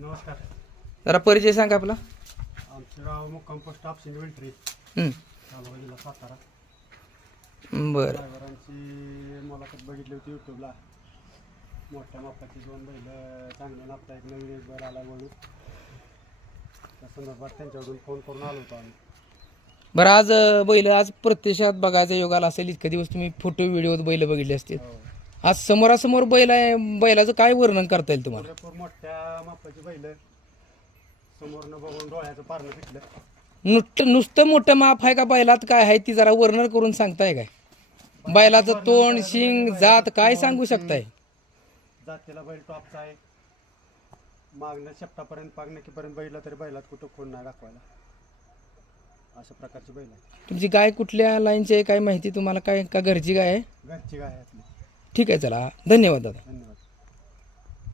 नमस्कार. जरा परिचय सांगा आपला. आमचं गाव मुक्काम पोस्ट ऑप्शन मिलिटरी हं. तालुका जिल्हा सातारा. बरं. ड्रायव्हरांची मुलाखत बघितली होती यूट्यूबला. मोठ्या मापाची 2 बैल चांगले नापता एक नवीन एक बैल आला म्हणून त्या संदर्भात त्यांच्याकडून फोन करून आलो होतो आम्ही. बरं, आज आज प्रत्यक्षात बघायचा योग आला असेल. इतके दिवस तुम्ही फोटो व्हिडिओत बैल बघितले असतील. आज समोरासमोर बैल आहे, बैलाचं काय वर्णन करता येईल तुम्हाला? पुरेपूर मोठ्या मापाची बैल समोरनं बघून डोळ्याचं पारणं पिटलं. नुसतं मोठं माप आहे का बैलात काय आहे ती जरा वर्णन करून सांगताय काय? बैलाचं तोंड, शिंग, जात काय सांगू शकताय? जातीला बैल टॉपचा आहे. मागणं शेपटापर्यंत पागणकीपर्यंत बैल तरी बैलात कुठं खून नाही दाखवायला. अशा प्रकारची बैल आहे. तुमची गाय कुठल्या लाईनची आहे काय माहिती तुम्हाला? काय का घरची गाय आहे? घरची गाय आहे आपली. ठीक आहे, चला धन्यवाद दादा. धन्यवाद.